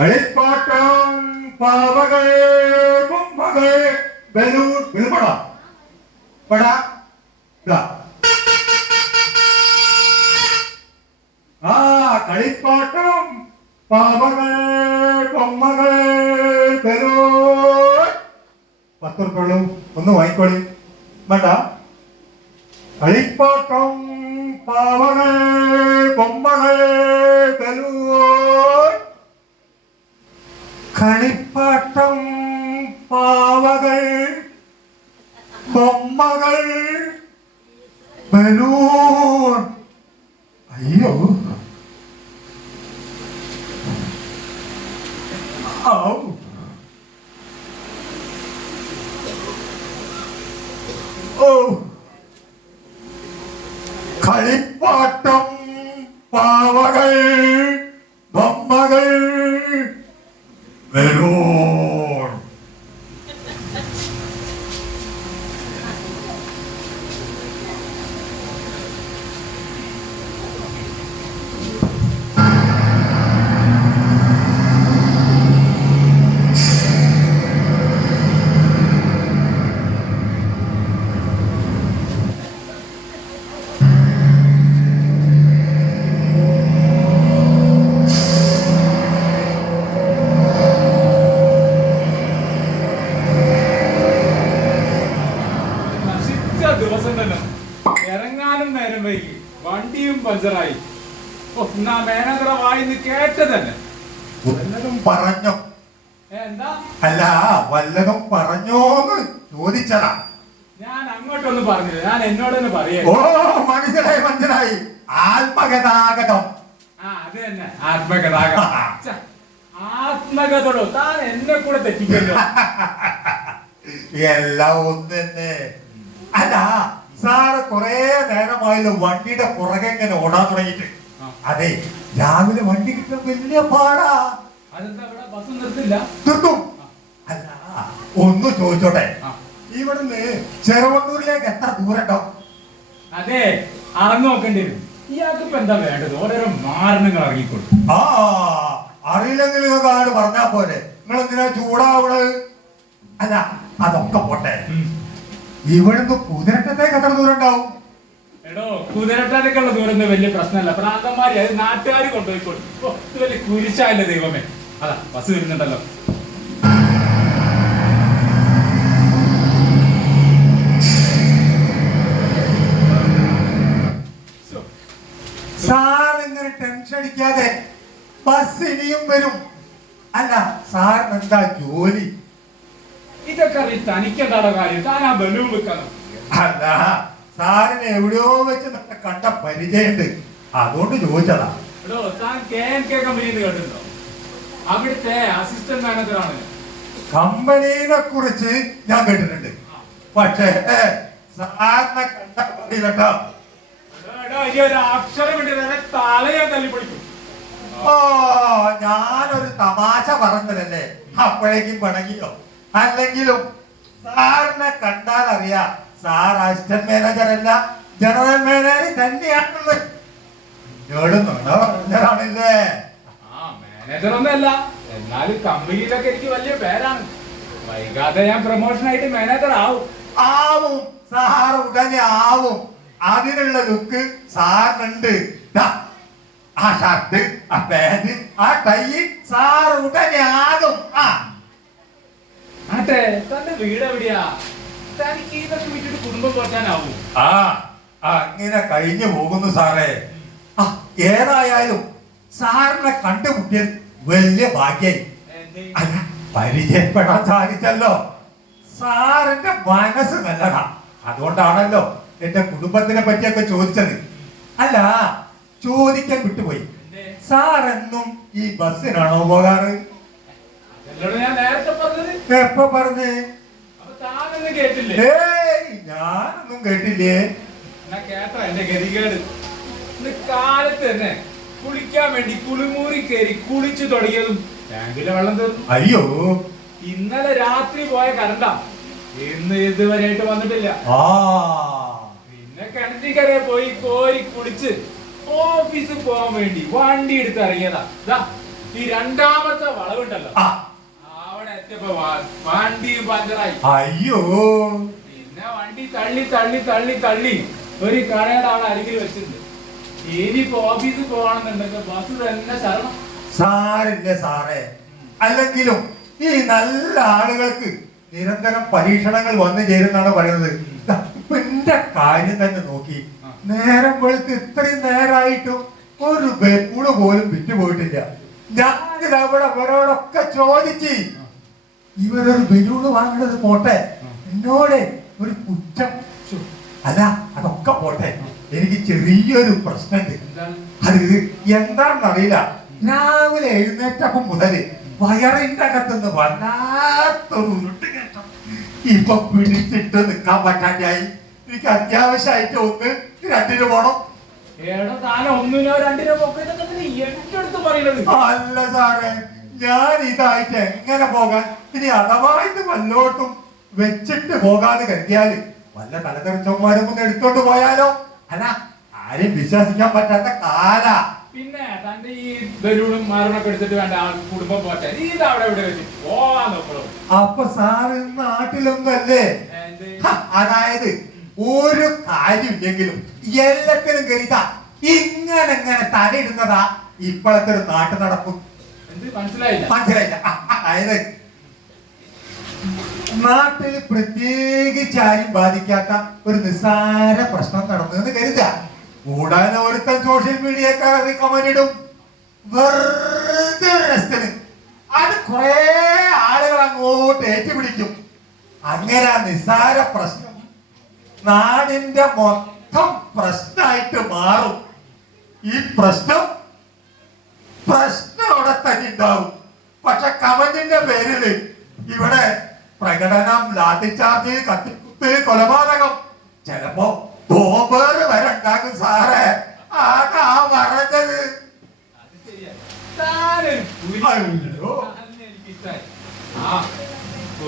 കളിപ്പാട്ടം പാവകൾ ബൊമ്മകൾ ബലൂൺ വിൽപട പട ആ കളിപ്പാട്ടം പാവകൾ ബൊമ്മകൾ ബലൂൺ 10 ഉറുപ്പുള്ളൂ ഒന്ന് വാങ്ങിക്കോളി വേണ്ട കളിപ്പാട്ടം പാവകൾ ബൊമ്മകൾ ബലൂൺ കളിപ്പാട്ടം പാവകൾ ബൊമ്മകൾ ബലൂൺ അയ്യോ ഓ കളിപ്പാട്ടം പാവകൾ ബൊമ്മകൾ ബലൂൺ ദിവസം തന്നെ ഇറങ്ങാനും നേരം വൈകി വണ്ടിയും പഞ്ചറായി. മേനേജറ വായിന്ന് കേട്ട് തന്നെ വല്ലതും പറഞ്ഞോ? എന്താ അല്ല വല്ലതും പറഞ്ഞോന്ന് ചോദിച്ചതാ. ഞാൻ അങ്ങോട്ടൊന്നും പറഞ്ഞില്ല, ഞാൻ എന്നോട് തന്നെ പറയാ. ഓ മനസ്സിലായി മനസ്സിലായി, ആത്മഗതാഗതം. അത് തന്നെ ആത്മഗതാഗതം. ആത്മഗതോ താൻ എന്നെ കൂടെ തെറ്റിക്കല്ലോ. എല്ലാം ഒന്ന് തന്നെ. അല്ല സാറ് കൊറേ നേരമായാലും വണ്ടിയുടെ പുറകെ ഇങ്ങനെ ഓടാൻ തുടങ്ങിയിട്ട്. അതെ രാവിലെ വണ്ടി കിട്ടാൻ വലിയ പാടാ. ബസ് നിർത്തില്ല? നിർത്തും. അല്ല ഒന്ന് ചോദിച്ചോട്ടെ, ഇവിടുന്ന് ചെറുവണ്ണൂരിലേക്ക് എത്ര ദൂരം ഉണ്ടാവും? അതെ അറിഞ്ഞു നോക്കേണ്ടി വരും. ഇയാൾക്ക് ഇപ്പൊ എന്താ വേണ്ടത്? ഓരോരോ മാരണങ്ങൾ ഇറങ്ങിക്കൊള്ളു. അറിയില്ലെങ്കിൽ കാട് പറഞ്ഞാ പോലെ നിങ്ങൾ എന്തിനാ ചൂടാവണത്? അല്ല അതൊക്കെ പോട്ടെ, ഇവിടുന്ന് കുതിരട്ടത്തേക്ക് എത്ര ദൂരം ഉണ്ടാവും? എടോ കുതിരട്ടത്തേക്കുള്ള ദൂരം വലിയ പ്രശ്നമല്ല, പ്രാന്തന്മാര് അത് നാട്ടുകാർ കൊണ്ടുപോയിക്കോളും. ഇത് വലിയ കുരിശായില്ലേ ദൈവമേ. അതാ ബസ് വരുന്നുണ്ടല്ലോ. സാർ ഇങ്ങനെ ടെൻഷൻ അടിക്കാതെ, ബസ് ഇനിയും വരും. അല്ല സാറിന് എന്താ ജോലി? ഇതൊക്കെ തനിക്കെന്താണോ കാര്യം? താൻ ആ ബലൂൺ വെക്കണം. അല്ല സാറിന് എവിടെയോ വെച്ച് നല്ല കണ്ട പരിചയമുണ്ട്, അതുകൊണ്ട് ചോദിച്ചതാ. എടോ താൻ KNK കമ്പനിയിൽ കേട്ടിട്ടുണ്ടോ? അവിടുത്തെ അസിസ്റ്റന്റ് മാനേജറാണ്. കമ്പനീനെ കുറിച്ച് ഞാൻ കേട്ടിട്ടുണ്ട്, പക്ഷേ സാറിനെ കണ്ട പറയില്ലട്ടോ. ഓ ഞാനൊരു തമാശ പറഞ്ഞതല്ലേ, അപ്പോഴേക്കും പിണങ്ങിയോ? അല്ലെങ്കിലും സാറിനെ കണ്ടാൽ അറിയാം സാർ അസിസ്റ്റന്റ് മാനേജർ അല്ല, ജനറൽ മാനേജർ തന്നെയാണെന്ന്. എന്നോട് നുണ പറഞ്ഞതാണല്ലേ? മാനേജർ ഒന്നല്ല, എന്നാലും കമ്പനിയിലൊക്കെ എനിക്ക് വലിയ പേരാണ്. വൈകാതെ ഞാൻ പ്രൊമോഷൻ ആയിട്ട് മാനേജർ ആവും. ആവും, സാർ ഉടനെ ആവും. അതിനുള്ള ലുക്ക് സാറിനുണ്ട്. ആ ഷർട്ട്, ആ പാന്റ്, ആ ടൈ സാർ ഉടനെ ആകും. ആട്ടെ തന്റെ വീട് എവിടെയാ? തനിക്ക് ഇതൊക്കെ വിട്ടിട്ട് കുടുംബം പോറ്റാനാവും? അങ്ങനെ കഴിഞ്ഞു പോകുന്നു സാറേ. ഏതായാലും സാറിനെ കണ്ടുമുട്ടിയത് വലിയ ഭാഗ്യായി. അല്ല പരിചയപ്പെടാൻ സാധിച്ചല്ലോ. സാറിന്റെ മനസ്സ് നല്ലതാ, അതുകൊണ്ടാണല്ലോ എന്റെ കുടുംബത്തിനെ പറ്റിയൊക്കെ ചോദിച്ചത്. അല്ല ചോദിക്കാൻ വിട്ടുപോയി, സാറെന്നും ഈ ബസ്സിനാണോ പോകാറ്? ഞാൻ നേരത്തെ പറഞ്ഞത് എപ്പോ പറഞ്ഞേ? കേട്ടില്ലേ? ഞാനൊന്നും കേട്ടില്ലേ. കേട്ടോ എന്റെ ഗതികേട്. കാലത്ത് തന്നെ കുളിക്കാൻ വേണ്ടി കുളിമൂറി കയറി കുളിച്ചു തുടങ്ങിയതും ടാങ്കിലെ വെള്ളം തീർന്നു. അയ്യോ ഇന്നലെ രാത്രി പോയ കറണ്ടാ, ഇന്ന് ഇതുവരെയായിട്ട് വന്നിട്ടില്ല. പിന്നെ കിണറ്റിക്കരയെ പോയി കോരി കുളിച്ച് ഓഫീസിൽ പോകാൻ വേണ്ടി വണ്ടി എടുത്ത് ഇറങ്ങിയതാ. ഈ രണ്ടാമത്തെ വളവുണ്ടല്ലോ ആ അവിടെ എത്തിയപ്പോ വണ്ടിയും പഞ്ചറായി. അയ്യോ പിന്നെ വണ്ടി തള്ളി തള്ളി തള്ളി തള്ളി ഒരു കടയുടെ ആൾ അരികിൽ വെച്ചിട്ടുണ്ട്. ഇനിയിപ്പോ ഓഫീസിൽ പോകണമെന്നുണ്ടെങ്കിൽ ബസ് തന്നെ ശരണം. സാറില്ല സാറേ, അല്ലെങ്കിലും ഈ നല്ല ആളുകൾക്ക് നിരന്തരം പരീക്ഷണങ്ങൾ വന്നു ചേരുന്നാണ് പറയുന്നത്. എന്റെ കാര്യം തന്നെ നോക്കി, നേരം വെളുത്ത് ഇത്രയും നേരമായിട്ടും ഒരു ബെക്കൂട് പോലും വിറ്റുപോയിട്ടില്ല. ഞാനിത് അവിടെ അവരോടൊക്കെ ചോദിച്ച് ഇവരൊരു ബലൂണ് വാങ്ങുന്നത് പോട്ടെ, എന്നോട് ഒരു കുറ്റം. അല്ല അതൊക്കെ പോട്ടെ, എനിക്ക് ചെറിയൊരു പ്രശ്നമുണ്ട്. അത് എന്താണെന്നറിയില്ല, രാവിലെ എഴുന്നേറ്റപ്പം മുതല് വയറിന്റെ അകത്തുനിന്ന് വല്ലാത്തൊരു ഉരുട്ടുകേട്ടം. ഇപ്പൊ പിടിച്ചിട്ട് നിൽക്കാൻ പറ്റാണ്ടായി. എനിക്ക് അത്യാവശ്യമായിട്ട് ഒന്ന് രണ്ടിന് പോണം. ഒന്നിനോ രണ്ടിനോ ഏറ്റെടുത്ത് പറയുന്നത്. അല്ല സാറേ, ഞാൻ ഇതായിട്ട് എങ്ങനെ പോകാൻ? ഇനി അഥവാ ഇത് വല്ലോട്ടും വെച്ചിട്ട് പോകാന്ന് കരുതിയാല് വല്ല തലതെറിച്ചവന്മാരും ഒന്ന് എടുത്തോണ്ട് പോയാലോ? അല്ല ആരെയും വിശ്വസിക്കാൻ പറ്റാത്ത കാല. പിന്നെ തന്റെ ഈ ബലൂണും മരണൊക്കെ എടുത്തിട്ട് വേണ്ട ആ കുടുംബം പോട്ടെ. ഇത് അവിടെ ഇവിടെ വെച്ച് പോവാൻ നോക്കണം. അപ്പൊ സാറ് നാട്ടിലൊന്നല്ലേ? അതായത് ഒരു കാര്യമില്ലെങ്കിലും എല്ലാത്തിനും കരുതാ ഇങ്ങനെ തലയിടുന്നതാ ഇപ്പോഴത്തെ ഒരു നാട്ടു നടപ്പ്. മനസ്സിലായില്ല. അതായത് നാട്ടിൽ പ്രത്യേകിച്ച് ആരും ബാധിക്കാത്ത ഒരു നിസ്സാര പ്രശ്നം നടന്നു കരുതാ. കൂടാതെ ഒരുത്തൻ സോഷ്യൽ മീഡിയക്കാർ കമന്റ് ഇടും വെറുതെ രസത്തിന്. അത് കുറെ ആളുകൾ അങ്ങോട്ട് ഏറ്റുപിടിക്കും. അങ്ങനെ ആ നിസ്സാര പ്രശ്നം നാടിന്റെ മൊത്തം പ്രശ്നമായിട്ട് മാറും. ഈ പ്രശ്നം അവിടെ തന്നെ ഉണ്ടാവും. പക്ഷെ കമന്റിന്റെ പേരില് ഇവിടെ പ്രകടനം, ലാത്തിച്ചാർജ്, കത്തിക്കുത്ത്, കൊലപാതകം, ചിലപ്പോ തോമ്പേറ് വരെ ഉണ്ടാകും സാറേ. ആകെ ആ പറഞ്ഞത്.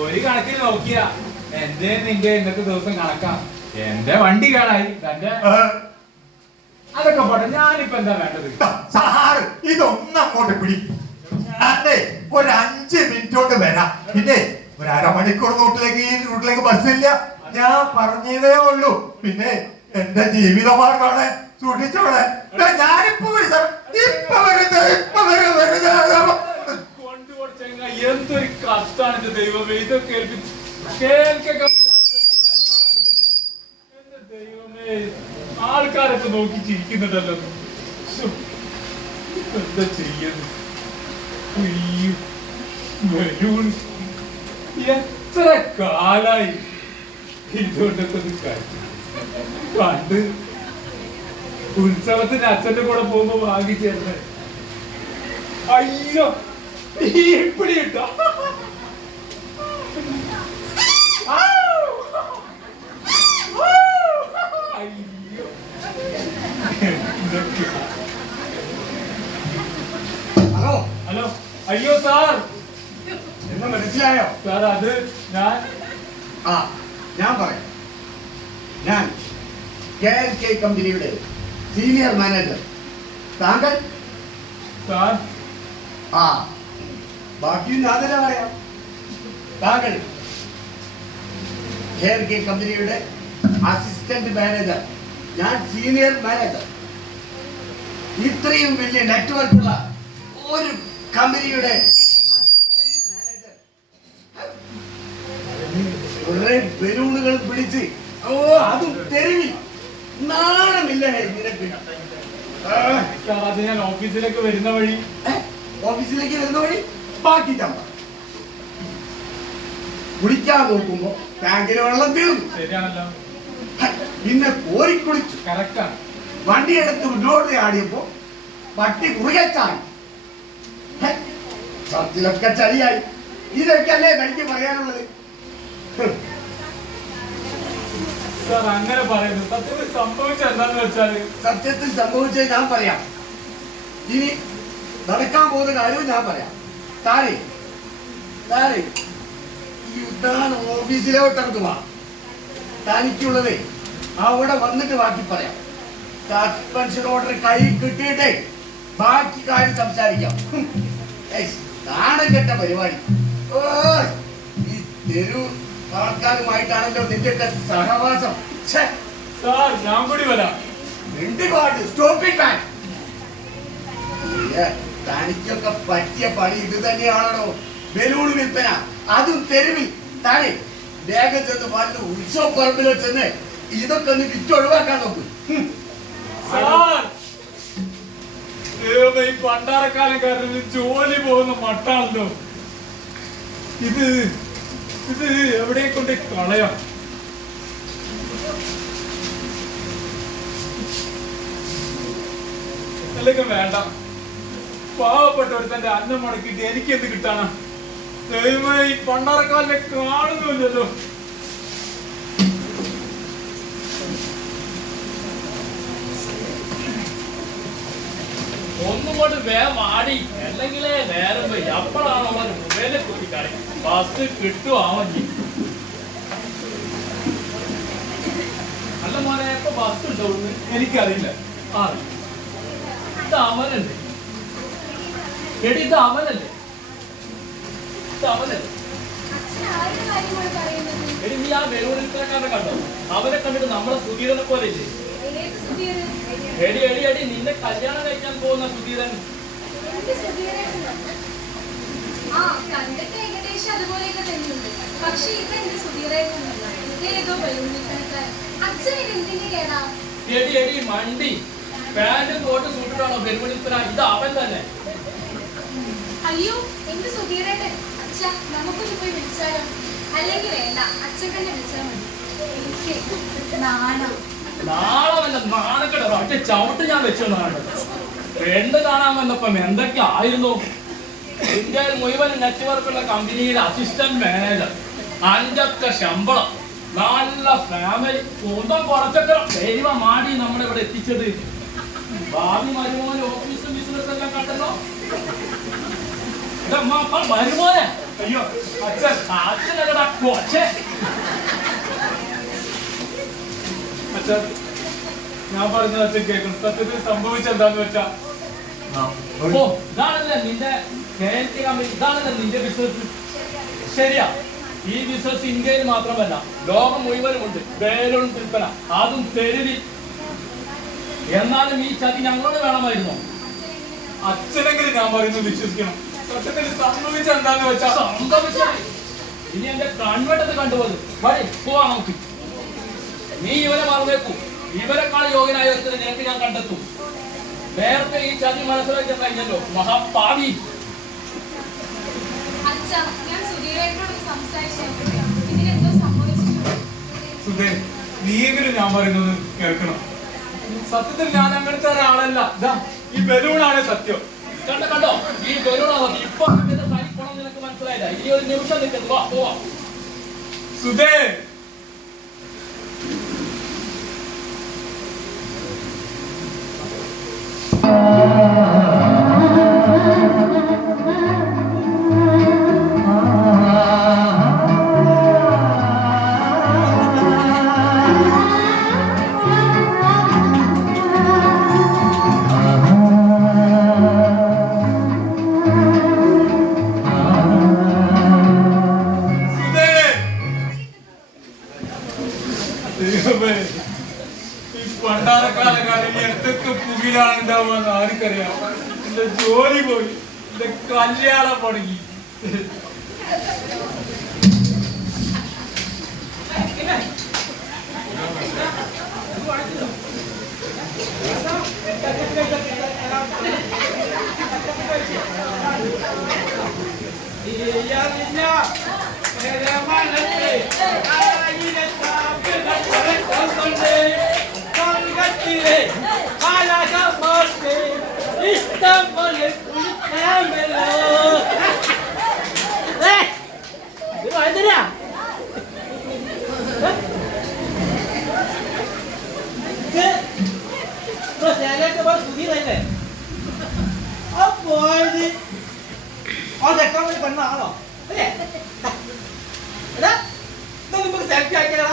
ഒരു കണക്കിന് നോക്കിയ എന്റെ നിന്റെ ഇന്നത്തെ ദിവസം കണക്കാം. എന്റെ വണ്ടി കേടായി, തന്റെ അതൊക്കെ പോട്ടെ. ഞാനിപ്പോ എന്താ വേണ്ടത്? സാറ് ഇതൊന്നും അങ്ങോട്ട് പിടിക്കും. ഞാനേ ഒരു 5 മിനിറ്റ് കൊണ്ട് വരാം. പിന്നെ ഒരു അരമണിക്കൂർ റൂട്ടിലേക്ക് ബസ്സില്ല. ഞാൻ പറഞ്ഞതേ ഉള്ളൂ. പിന്നെ എന്റെ ജീവിതമാർഗമാണ്, സൂക്ഷിച്ചോളെ. ഞാനിപ്പോ എന്തൊരു കഷ്ടാണ് ദൈവമേ ഇതൊക്കെ കേൾക്കൊക്കെ. ദൈവമേ, ആൾക്കാരൊക്കെ നോക്കി ചിരിക്കുന്നുണ്ടല്ലോ. എന്താ ചെയ്യുന്നു? എത്ര കാലായി ഇതുകൊണ്ടൊക്കെ കണ്ട് ഉത്സവത്തിന് അച്ഛന്റെ കൂടെ പോകുമ്പോ വാങ്ങിച്ചേർന്ന്. അയ്യോ ഇപ്പിടി കിട്ടോ? അയ്യോ ഹലോ ഹലോ. അയ്യോ സാർ, എന്ന് മനസ്സിലായോ? സാർ അത് ഞാൻ പറയാം. ഞാൻ KLK കമ്പനിയുടെ സീനിയർ മാനേജർ. താങ്കൾ? സാർ ബാക്കി ഞാൻ തന്നെ പറയാം. താങ്കൾ KLK കമ്പനിയുടെ അസിസ്റ്റന്റ് മാനേജർ, ഞാൻ സീനിയർ മാനേജർ. ഇത്രയും വലിയ നെറ്റ്വർക്കുള്ള ഒരു കമ്പനിയുടെ അസിസ്റ്റന്റ് മാനേജർ കുറെ ബലൂണുകൾ പിടിച്ച് അതും തെരുവിൽ നാണമില്ല നിനക്ക്? അത് ഞാൻ ഓഫീസിലേക്ക് വരുന്ന വഴി ബാക്കി ചമ്പ കുടിക്കാൻ നോക്കുമ്പോ ടാങ്കിന് വെള്ളം തീർന്നു. ശരിയാണല്ലോ. പിന്നെ കോരിക്കുളിച്ചു. കറക്റ്റാണ്. വണ്ടിയെടുത്ത് മുന്നോട്ട് ചാടിയപ്പോ പട്ടി കുറുകെ ചാടി. ഷർട്ടിലൊക്കെ ചളിയായി. ഇതൊക്കെ അല്ലേ തനിക്ക് പറയാനുള്ളത്? സാർ അങ്ങനെ പറയുന്നു. സത്യത്തിൽ സംഭവിച്ചത് എന്താന്ന് വെച്ചാല്, സത്യത്തിൽ സംഭവിച്ചത് ഞാൻ പറയാം. ഇനി നടക്കാൻ പോകുന്ന കാര്യവും ഞാൻ പറയാം. താരേ താൻ ഓഫീസിലോട്ടടുത്ത് വാ. തനിക്കുള്ളത് അവിടെ വന്നിട്ട് ബാക്കി പറയാം. സസ്പെൻഷൻ ഓർഡർ കൈ കിട്ടിയിട്ടേ ബാക്കി കാര്യം സംസാരിക്കാം. കെട്ട പരിപാടി. ഓ, ഈ തെരു ആൾക്കാരുമായിട്ടാണല്ലോ നിന്റെയൊക്കെ സഹവാസം. ഛെ, സാർ ഞാൻ കൂടി വരാം. Stop it man. തനിക്കൊക്കെ പറ്റിയ പണി ഇത് തന്നെയാണോ? ബലൂൺ വിൽപ്പന, അതും തെരുവിൽ. താനെ വേഗം ചെന്ന് പണ്ട് ഉത്സവ പറമ്പിൽ ചെന്ന് ഇതൊക്കെ ഒന്ന് വിറ്റൊഴിവാക്കാൻ നോക്കും. സാർ ഈ പണ്ടാരക്കാലക്കാരന് ജോലി പോകുന്ന മട്ടാണല്ലോ. ഇത് ഇത് എവിടെ കൊണ്ട് കളയാം? അല്ലെങ്കിൽ വേണ്ട, പാവപ്പെട്ട ഒരുത്തന്റെ അന്നം മുടക്കിട്ട് എനിക്ക് എന്ത് കിട്ടാനാ? ദൈവമേ, ഈ പണ്ടാരക്കാലിനെ കാണുന്നില്ലല്ലോ. ഒന്നും കൊണ്ട് വേഗം ആടി, അല്ലെങ്കിലേ നേരം പോയി. അപ്പോഴാണ് അവൻ മൊബൈലിൽ കൂടി കളി. ബസ് കിട്ടും അവൻ. അല്ല മോനെ, ഇപ്പൊ ബസ് ഉണ്ടോ? എനിക്കറിയില്ല. ആ, ഇത് അവനുണ്ട്. എടി, ഇത് അവനല്ലേ? ഇത് അവനല്ലേ? എടി, നീ ആ വെറുതെ കണ്ടോ? അവനെ കണ്ടിട്ട് നമ്മളെ സുധീരനെ പോലെ ഇല്ലേ? എടി എടി എടി, നിന്നെ കല്യാണം കഴിക്കാൻ പോകുന്ന സുധീരൻ. എടി എടി മണ്ടി, പാന്റും കോട്ടും സൂട്ടിട്ടാണോ വെറുവിളിപ്പന? ഇത് അവൻ തന്നെ. അയ്യോ, എന്റെ സുധീരേട്ടൻ. അച്ഛ, നമുക്കൊന്ന് പോയി വിളിച്ചാലോ? അല്ലെങ്കിൽ വേണ്ട, അച്ഛൻ തന്നെ വിളിച്ചാൽ മതി. എനിക്ക് നാണം. നാളെ വല്ല നാണക്കെടോ ഒറ്റ ചവിട്ട് ഞാൻ വെച്ചു. പെണ്ണ് കാണാൻ വന്നപ്പം എന്തൊക്കെ ആയിരുന്നു? ഇന്ത്യയിൽ മുഴുവൻ നെറ്റ്വർക്കുള്ള കമ്പനിയിലെ അസിസ്റ്റന്റ് മാനേജർ, 5 ശമ്പളം, നല്ല ഫാമിലി, സ്വന്തം കുറച്ചൊക്കെ ദൈവം മാടി നമ്മളെ ഇവിടെ എത്തിച്ചത്. ഭാവി മരുമോൻ ഓഫീസും ബിസിനസ് എല്ലാം കണ്ടല്ലോ. മരുമോനെ, അയ്യോ അച്ഛൻ, അച്ഛനല്ലടാ കൊച്ചേ. അച്ഛൻ ഞാൻ പറഞ്ഞത് അച്ഛൻ കേൾക്കണം. സത്യത്തിൽ സംഭവിച്ചെന്താന്ന് വെച്ചാ, ഓ, ഇതാണല്ലേ നിന്റെ KLT കമ്പനി, ഇതാണല്ലേ നിന്റെ ബിസിനസ്. ശരിയാ, ഈ ബിസിനസ് ഇന്ത്യയിൽ മാത്രമല്ല ലോകം മുഴുവനുമുണ്ട്. ബലൂൺ വിൽപ്പന, അതും തെരുവിൽ. എന്നാലും ഈ ചതി ഞങ്ങളോട് വേണമായിരുന്നു. അച്ഛനെങ്കിലും ഞാൻ പറയുന്നത് വിശ്വസിക്കണം. സത്യത്തിൽ സംഭവിച്ചെന്താന്ന് വെച്ചാ, സംഭവിച്ചത് ഇനി എന്റെ കൺവെട്ടത്ത് കണ്ടുപോകും. വഴി പോവാ നമുക്ക്. നീ ഇവരെ മറന്നേക്കൂ. ഇവരെക്കാൾ യോഗ്യനായ ഒരുത്തനെ നിനക്ക് ഞാൻ കണ്ടെത്തും. നേരത്തെ ഈ ചതി മനസ്സിലാക്കാൻ കഴിഞ്ഞല്ലോ, മഹാപാവി. അച്ഛ, ഞാൻ സുധീരേട്ടനോട് സംസാരിച്ചു. ഇതിനെന്തോ സംഭവിച്ചിട്ടുണ്ട്. സുധേ, നീയെങ്കിലും ഞാൻ പറയുന്നത് കേൾക്കണം. സത്യത്തിൽ ഞാൻ അങ്ങനത്തെ ഒരാളല്ല. ഈ ബലൂണാണ് സത്യം. കണ്ടോ കണ്ടോ, ഈ ബലൂണാണ് ഇപ്പൊ സഹിക്കണം. നിനക്ക് മനസ്സിലായില്ല? ഇനി ഒരു നിമിഷം നിൽക്കുന്നു. വാ പോവാ. സുധേ, ഈ പണ്ടാരക്കാലക്കാരൻ എന്തൊക്കെ പുകിലാണ് ഉണ്ടാവുക ആർക്കറിയാം. എന്റെ ജോലി പോയി, എന്റെ കല്യാണം മുടങ്ങി. പെണ്ണാണോ? നമുക്ക് സെൽഫി ആക്കിയതാ.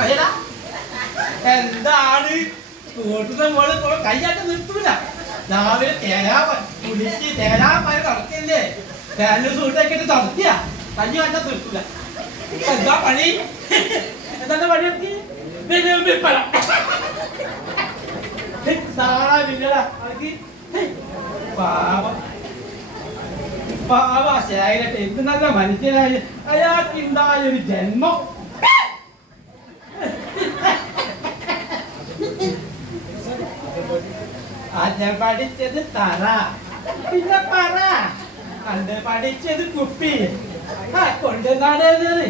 അയ്യടാ എന്താണ് തോട്ടുന്ന മോള് കൈയാട്ട് നിർത്തൂല രാവിലെ കുളിച്ച് തേരാപ്പായ നടക്കല്ലേ തേനും സൂട്ടൊക്കെ ഇട്ട് നടത്തിയ കഞ്ഞി കണ്ട നിർത്തൂല എന്താ പണി എന്താ പണി എടുത്തി സാറാ പാവം പാവ ശേഖരട്ടെ എന്ത് നല്ല മനുഷ്യനായ അയാൾക്കുണ്ടായൊരു ജന്മം ആദ്യം പഠിച്ചത് തറ പിന്നെ പറ കണ്ട് പഠിച്ചത് കുപ്പി കൊണ്ട് നടന്നത്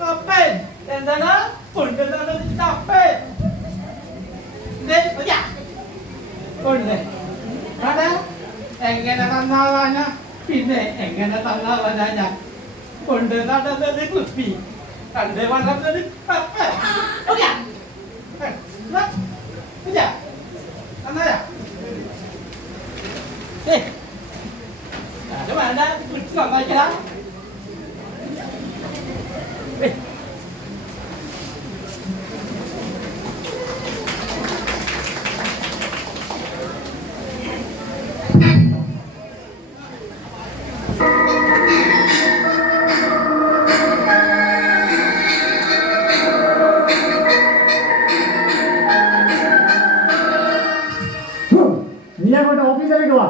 കപ്പൻ എന്താണ് കൊണ്ട് നടന്നത് കപ്പൻ കൊണ്ട് അട എങ്ങനെ നന്നാവാനാ പിന്നെ എങ്ങനെ നന്നാവാനാ ഞാൻ കൊണ്ട് നടന്നത് കുപ്പി കണ്ട് വളർന്നത് കപ്പൻ അത് വേണ്ട പിടിച്ച് നന്നാക്കടാ നീ അങ്ങോട്ട് ഓഫീസിലേക്ക് വാ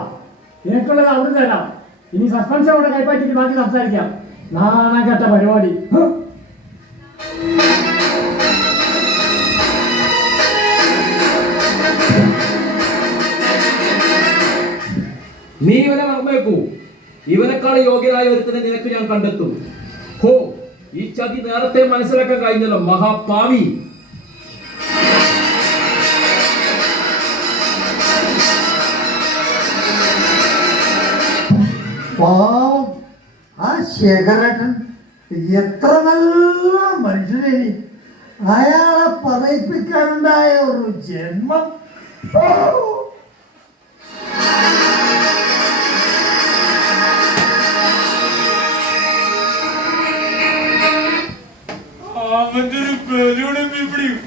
നിനക്കുള്ളത് അവിടെ തരാം ഇനി സസ്പെൻഷൻ അവിടെ കൈപ്പറ്റിട്ട് ബാക്കി സംസാരിക്കാം നാണം കെട്ട പരിപാടി നീ ഇവനെ മറന്നേക്കൂ ഇവനെക്കാൾ യോഗ്യനായ ഒരുത്തനെ നിനക്ക് ഞാൻ കണ്ടെത്തും ഹോ ഈ ചതി നേരത്തെ മനസ്സിലാക്കാൻ കഴിഞ്ഞല്ലോ മഹാപാവി പാവം ആ ശേഖരേട്ടൻ എത്ര നല്ല മനുഷ്യനെ അയാളെ പറയിപ്പിക്കാനുണ്ടായ ഒരു ജന്മം അവന്റെ ഒരു ബലൂണ് പിടിയും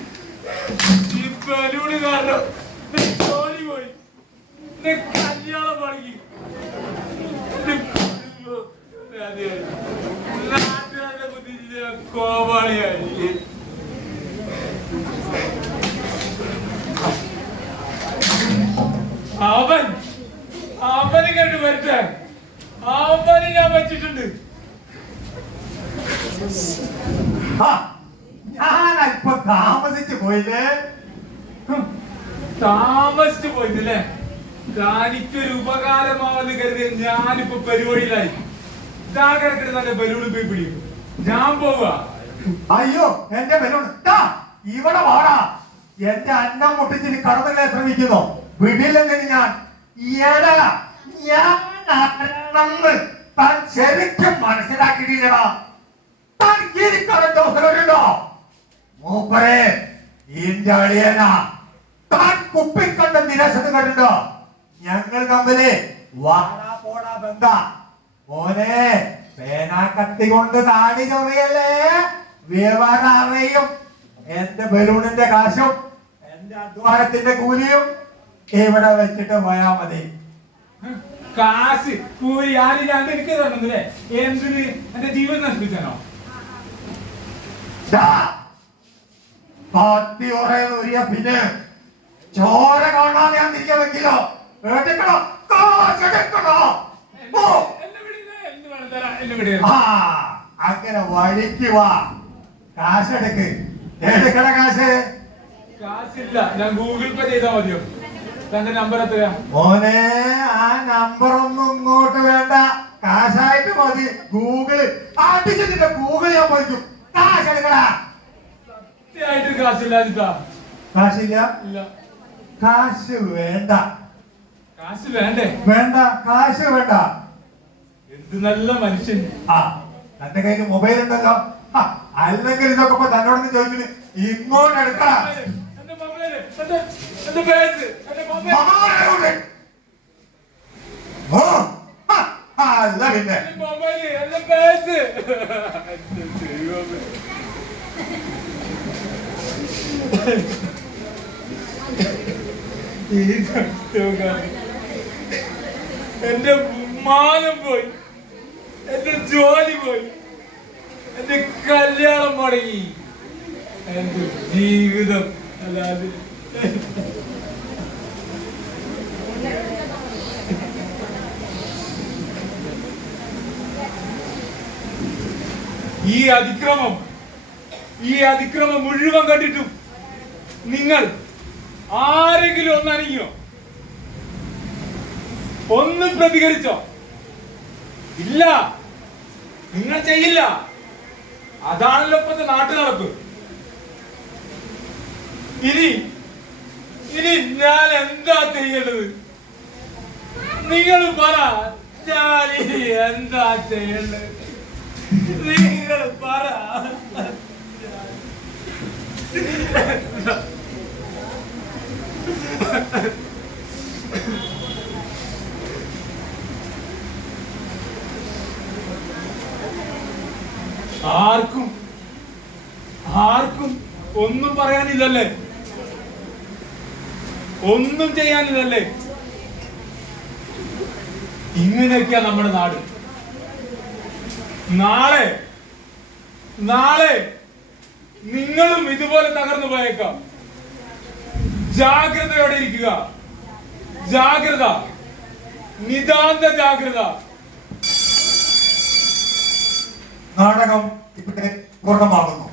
ഈ ബലൂണ് കാരണം ജോലി പോയി കല്യാണം പണിക്ക് നാട്ടുകാരുടെ ബുദ്ധിയില്ല കോമാളിയായി അവന് കണ്ടു വരട്ടെ അവന് ഞാൻ വെച്ചിട്ടുണ്ട് ഞാൻ അല്പം താമസിച്ചു പോയില്ലേ താമസിച്ചു പോയില്ലേ തനിക്കൊരു ഉപകാരമാവെന്ന് കരുതിയ ഞാനിപ്പോ പരിപാടിയിലായി കിടക്കിട്ട് നല്ല ബലൂണ് പോയി പിടിക്കും ഞാൻ പോവാ അയ്യോ എന്റെ ബലൂൺ ഇവിടെ വാടാ എന്റെ അന്നം മുട്ടിച്ചിട്ട് കടന്നുകളെ ശ്രമിക്കുന്നു വിടില്ലെന്ന് ഞാൻ ഞാനാണെന്ന് താൻ ശരിക്കും മനസ്സിലാക്കിയില്ലടാ താൻ കീരിക്കടന്റെ അവസരമുണ്ടോ മൂപ്പരെ ഈന്റെ അളിയനാ താൻ കുപ്പിക്കണ്ട നിരാശത്ത് കണ്ടിട്ടോ ഞങ്ങൾ തമ്മില് വാടാ പോടാ ബന്ധ മോനെ പേനാ കത്തി കൊണ്ട് താടി ചൊറിയല്ലേ വിവരം അറിയും എന്റെ ബലൂണിന്റെ കാശും എന്റെ അധ്വാനത്തിന്റെ കൂലിയും ഇവിടെ വെച്ചിട്ട് പോയാ മതി കാശ് കൂലി ആരും ഞാൻ എനിക്ക് തന്നില്ലേ എന്തിന് എന്റെ ജീവൻ നശിപ്പിച്ചാനോ പാത്തി ഉറയുന്ന പിന്നെ ചോര കാണാൻ ഞാൻ തിരികെ വെക്കില്ലോ എടുക്കണോ കാശെടുക്കണോ അങ്ങനെ വഴിക്ക് വാ കാശെടുക്ക് എടുക്കണ കാശ് കാശില്ല ഞാൻ ഗൂഗിൾ പേ ചെയ്താൽ മതിയോ തന്റെ നമ്പർ എത്രയാ മോനെ ആ നമ്പർ ഒന്നും ഇങ്ങോട്ട് വേണ്ട കാശായിട്ട് മതി ഗൂഗിള് ആട്ടിച്ചിട്ട് ഗൂഗിൾ ഞാൻ പോയിക്കും കാശെടുക്കടാ സത്യമായിട്ട് കാശില്ലാതിട്ടാ കാശില്ല ഇല്ല കാശ് വേണ്ട കാശ് വേണ്ടേ വേണ്ട കാശ് വേണ്ട എന്ത് നല്ല മനുഷ്യൻ ആ തന്റെ കയ്യിൽ മൊബൈൽ ഉണ്ടല്ലോ അല്ലെങ്കിൽ ഇതൊക്കെ ഇപ്പൊ തന്നോടൊന്ന് ചോദിക്കുന്നു ഇങ്ങോട്ട് എടുക്കടാ എന്റെ മൊബൈല് എന്റെ പേഴ്സ് എന്റെ മൊബൈൽ അല്ല പിന്നെ എന്റെ മൊബൈല് എന്റെ പേഴ്സ് ഈ കഷ്ടകാലം എന്റെ മാനം പോയി, എന്റെ ജോലി പോയി, എന്റെ കല്യാണം മുടങ്ങി, എന്റെ ജീവിതം അല്ലാതെ ഈ അതിക്രമം മുഴുവൻ കണ്ടിട്ടും നിങ്ങൾ ആരെങ്കിലും ഒന്നറിയോ? ഒന്നും പ്രതികരിച്ചോ? ഇല്ല, നിങ്ങൾ ചെയ്യില്ല. അതാണല്ലോ ഇപ്പത്തെ നാട്ടു നടപ്പ്. ഇനി ഞാൻ എന്താ ചെയ്യേണ്ടത്? നിങ്ങൾ പറ, ഞാൻ ഇനി എന്താ ചെയ്യേണ്ടത്? നിങ്ങൾ പറ. ആർക്കും ഒന്നും പറയാനില്ലല്ലേ? ഒന്നും ചെയ്യാനില്ലല്ലേ? ഇങ്ങനെയൊക്കെയാ നമ്മുടെ നാട്. നാളെ നിങ്ങളും ഇതുപോലെ തകർന്നു പോയേക്കാം. ജാഗ്രതയോടെ ഇരിക്കുക. ജാഗ്രത, നിതാന്ത ജാഗ്രത. നാടകം ഇവിടെ പൂർണ്ണമാകുന്നു.